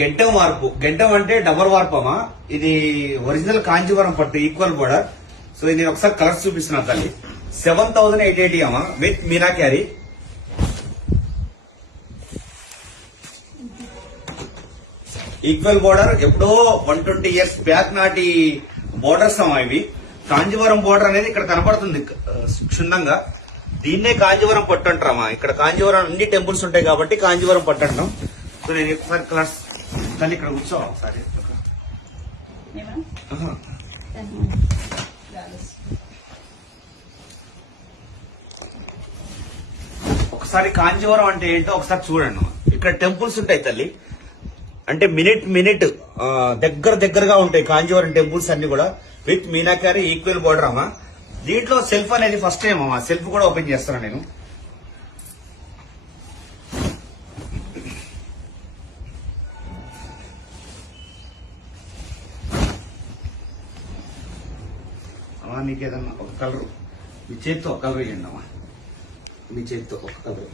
గెంటం వార్పు, గెంటం అంటే డబల్ వార్పమా. ఇది ఒరిజినల్ కాంజీవరం పట్టు, ఈక్వల్ బోర్డర్. సో ఇది నేను ఒకసారి కలర్స్ చూపిస్తున్నా తల్లి. 7880 అమ్మా with Meena carry. Equal border, ఎప్పుడో 120 ఇయర్స్ బ్యాక్ నాటి బోర్డర్స్ అమ్మా ఇవి. కాంజీవరం బోర్డర్ అనేది ఇక్కడ కనబడుతుంది క్షుణ్ణంగా. దీన్నే కాంజీవరం పట్టు అంటారమ్మా. ఇక్కడ కాంజీవరం అన్ని టెంపుల్స్ ఉంటాయి కాబట్టి కాంజీవరం పట్టు అంటాం. సో నేను ఒకసారి కలర్స్ తల్లి ఇక్కడ కూర్చో ఒకసారి. ఒకసారి కాంజీవరం అంటే ఏంటో ఒకసారి చూడండి. ఇక్కడ టెంపుల్స్ ఉంటాయి తల్లి, అంటే మినిట్ దగ్గరగా ఉంటాయి కాంజీవరం టెంపుల్స్ అన్ని కూడా విత్ మీనాకారి ఈక్వల్ బోర్డర్ అమ్మా. దీంట్లో సెల్ఫ్ అనేది ఫస్ట్ టైం అమ్మా. సెల్ఫ్ కూడా ఓపెన్ చేస్తాను నేను. నీకేదన్నా ఒక కలర్ మీ చేతితో ఒక కలర్ వేయండి అమ్మా. మీ చేతితో ఒక కలర్.